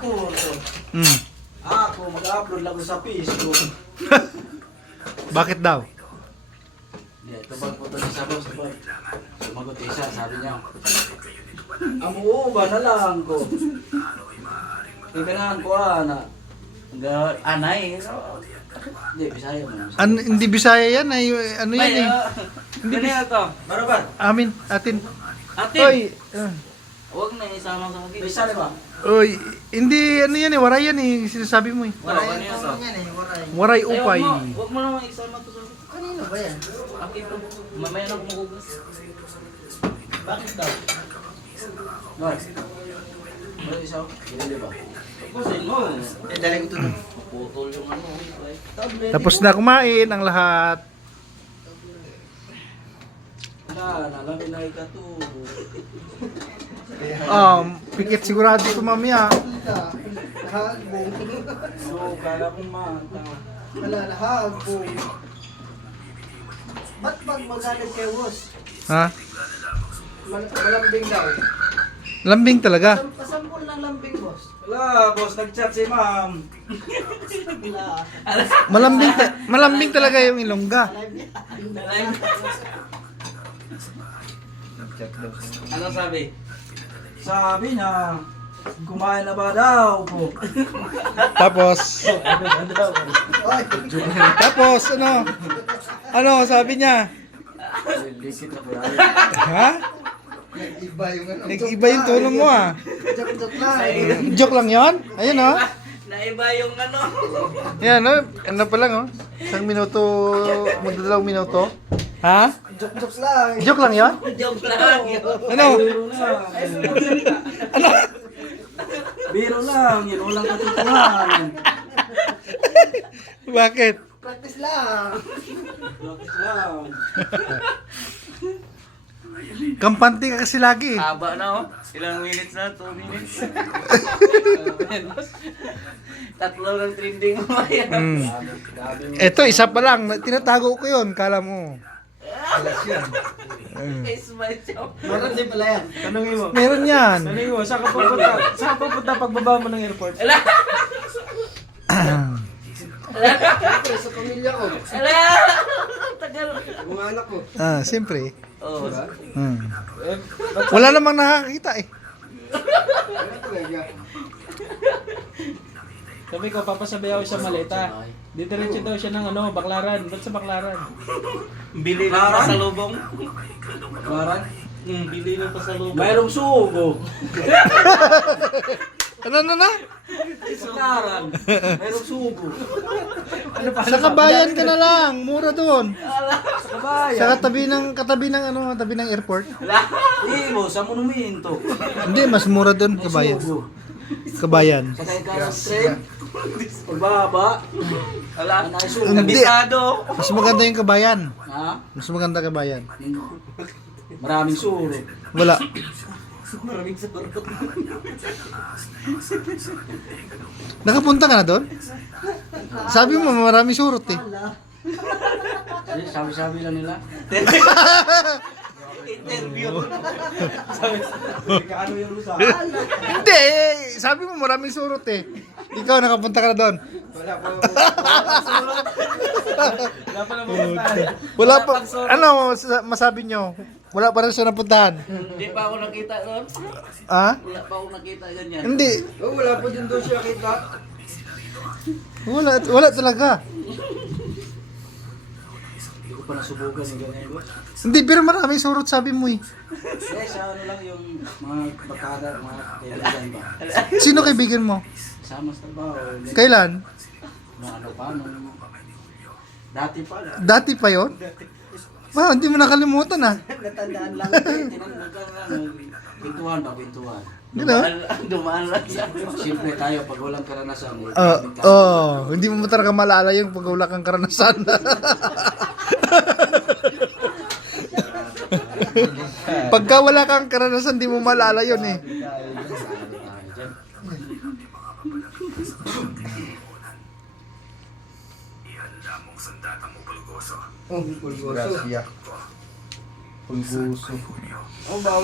kurso. Hmm. Ako, mag-upload lang ko sa Facebook. Bakit daw? Ito bang punta ni Sabong sa boy? Sumagot isa, sabi niya. Amuuba na lang ko. Tingnan ko na. Anay. Hindi, Bisaya mo. Hindi Bisaya yan. Ay, ano yan eh. Hindi to. Barabar, Amin, atin. Atin, Oy, huwag na isama sa akin. may sali ba? oy, hindi ano yan eh. Waray yan eh. Sinasabi mo eh. Wala, ano yun to? Waray upay. Huwag mo naman isama to sa akin. Kanino ba yan? Akin to. Mamaya na kumukugas. Bakit daw? Bakit? Wala isaw? Hindi ba? Pusin mo. Dali ko ito doon. Putol yung ano. Tapos na kumain ang lahat. Nalamin na ikato. Pikit sigurado ito mamaya. Lahagbong. So, kala kong mata. Wala, lahagbong. Ba't pag magalit kay Wos? Ha? Malambing daw. Lambing talaga. Pasampol ng lambing, boss. Wala, boss, nag-chat si ma'am. Malambing talaga yung ilongga. Ano sabi? Sabi niya, kumain na ba daw po? Tapos, Oy, tapos ano? Ano sabi niya? Likit na ba? Ha? nag-iba yung ano. Nag-iba yung tono mo ah. Joke lang. Joke lang yon? Ayun oh. Naiba yung ano. Yan oh. Ano pa lang oh. Isang minuto, magdadalawang minuto. Ha? Joke lang. Joke lang yon? Joke lang. Ano? Biro lang. Ano? Biro lang, yun walang katotohanan. Bakit? Practice lang. Bakit lang? Kampante ka kasi lagi eh. Haba na oh. Ilang minutes na? 2 minutes. Tatlo ng trending mo yan. Mm. Eto, isa pa lang. Tinatago ko yun. Kala mo. Smile shop. Meron din pala yan. Tanungin mo. Meron yan. Tanungin mo, saan ka pupunta? Saan ka pupunta pagbaba mo ng airport? Ala! Siyempre, sa pamilya ko. Ala! Tagal. Mga anak ko. Siyempre. Oh. Hmm. Wala namang nakakita eh. Ano talaga? Sabi ko, papasabi ako sa maleta. Didiretso daw siya ng ano, Baklaran. Ba't sa Baklaran? Bili ng pasalubong. Baklaran? Bili ng pasalubong. Mayroong sugo. Ano na? Baklaran. Mayroong sugo. Ano pa? Sa kabayan ka na lang. Mura doon. Sa kabayan. Sa katabi ng airport. Ibo, sa monumento. Hindi, mas mura doon, kabayan. Sugo. Kabayan. Sakay ka ng train. Pagbaba. Wala. Anay sugo. Hindi. Kabisado. Mas maganda yung kabayan. Ha? Mas maganda kabayan. Maraming sugo. Wala. Maraming sarap. Nakapunta ka na doon? Sabi mo, marami surot eh. Sabi-sabi lang nila. Interview. Kaano yung lusa? Hindi eh. Sabi mo, maraming surot eh. Ikaw, nakapunta ka na doon. Wala pa. Wala pa naman. Wala pa. Ano masabi nyo? Wala pa rin siya napuntahan. Hindi pa ako nakita doon. Ha? Wala pa ako nakita ganyan. Hindi. Oh, wala pa din doon siya kita. Wala talaga. Hindi ko pa nasubukan yung ganyan. Hindi, pero maraming surot sabi mo eh. Guys, ano lang yung mga bakada, mga kaibigan ba? Sino kaibigan mo? Sama sa trabaho. Kailan? Mga ano pa, dati pa. Dati pa yon? Wow, hindi mo nakalimutan ah. Natandaan lang. Pintuan ba, pintuan. Dumaan lang siya. Siyempre tayo, pag walang karanasan. Hindi mo talaga malala yung pag wala kang karanasan. Pagka wala kang karanasan, di mo malala yun eh. Oh, pulgoso. Pulgoso. Oh, bawal.